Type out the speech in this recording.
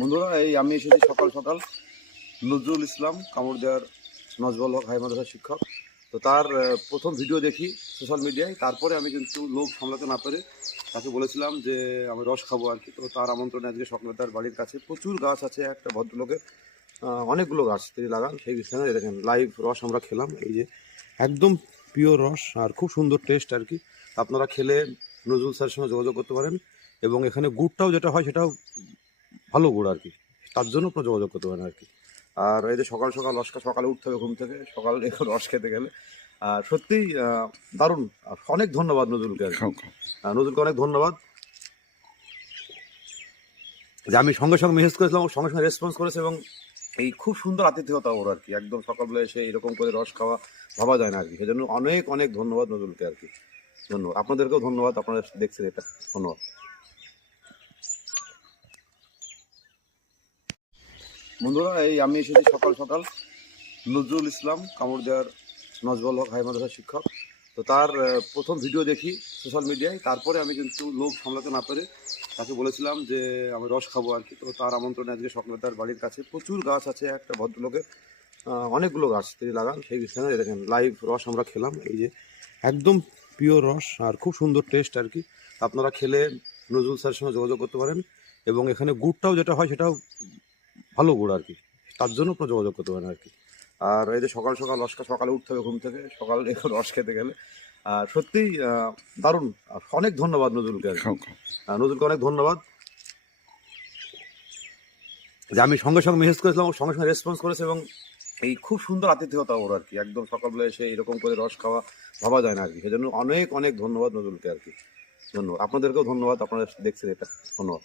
বন্ধুরা, আমি এসেছি সকাল সকাল নজরুল ইসলাম কামড়দেয়ার নজবল হক হাই মাদ্রাসার শিক্ষক। তো তার প্রথম ভিডিও দেখি সোশ্যাল মিডিয়ায়, তারপরে আমি কিন্তু লোভ সামলাতে না পেরে তাকে বলেছিলাম যে আমি রস খাবো আর কি। তো তার আমন্ত্রণে আজকে সকালে তার বাড়ির কাছে প্রচুর গাছ আছে, একটা ভদ্রলোকের অনেকগুলো গাছ তিনি লাগান, সেই সেখানে দেখেন লাইভ রস আমরা খেলাম। এই যে একদম পিওর রস আর খুব সুন্দর টেস্ট আর কি। আপনারা খেলে নজরুল স্যারের সঙ্গে যোগাযোগ করতে পারেন, এবং এখানে গুড়টাও যেটা হয় সেটাও ভালো গুড় আর কি, তার জন্য আপনার যোগাযোগ করতে পারেন আর কি। আর এই যে সকাল সকাল সকালে উঠতে হবে ঘুম থেকে, সকাল এখন রস খেতে গেলে আর সত্যিই দারুণ। আর অনেক ধন্যবাদ নজরুলকে আর কি। নজরুলকে অনেক ধন্যবাদ যে আমি সঙ্গে সঙ্গে মেসেজ করেছিলাম, সঙ্গে সঙ্গে রেসপন্স করেছে, এবং এই খুব সুন্দর আতিথেয়তা ওর আর কি। একদম সকালবেলা এসে এরকম করে রস খাওয়া ভাবা যায় না আর কি। সেজন্য অনেক অনেক ধন্যবাদ নজরুলকে আর কি। ধন্যবাদ আপনাদেরকেও, ধন্যবাদ আপনারা দেখছেন এটা। ধন্যবাদ বন্ধুরা, আমি এসেছি সকাল সকাল নজরুল ইসলাম কামড়দেয়ার নজবল হক হাই মাদ্রাসার শিক্ষক। তো তার প্রথম ভিডিও দেখি সোশ্যাল মিডিয়ায়, তারপরে আমি কিন্তু লোভ সামলাতে না পেরে তাকে বলেছিলাম যে আমি রস খাবো আর কি। তো তার আমন্ত্রণে আজকে সকালে তার বাড়ির কাছে প্রচুর গাছ আছে, একটা ভদ্রলোকের অনেকগুলো গাছ তিনি লাগান, সেই সেখানে দেখেন লাইভ রস আমরা খেলাম। এই যে একদম পিওর রস আর খুব সুন্দর টেস্ট আর কি। আপনারা খেলে নজরুল স্যারের সঙ্গে যোগাযোগ করতে পারেন, এবং এখানে গুড়টাও যেটা হয় সেটাও ভালো গুড় আর কি, তার জন্য আপনার যোগাযোগ করতে পারেন আর কি। আর এই যে সকাল সকাল সকালে উঠতে হবে ঘুম থেকে, সকাল এখন রস খেতে গেলে আর সত্যিই দারুণ। আর অনেক ধন্যবাদ নজরুলকে আর কি। নজরুলকে অনেক ধন্যবাদ যে আমি সঙ্গে সঙ্গে মেসেজ করেছিলাম, সঙ্গে সঙ্গে রেসপন্স করেছে, এবং এই খুব সুন্দর আতিথেয়তা ওর আর কি। একদম সকালবেলা এসে এরকম করে রস খাওয়া ভাবা যায় না আর কি। সেজন্য অনেক অনেক ধন্যবাদ নজরুলকে আর কি। ধন্যবাদ আপনাদেরকেও, ধন্যবাদ আপনারা দেখছেন এটা। ধন্যবাদ।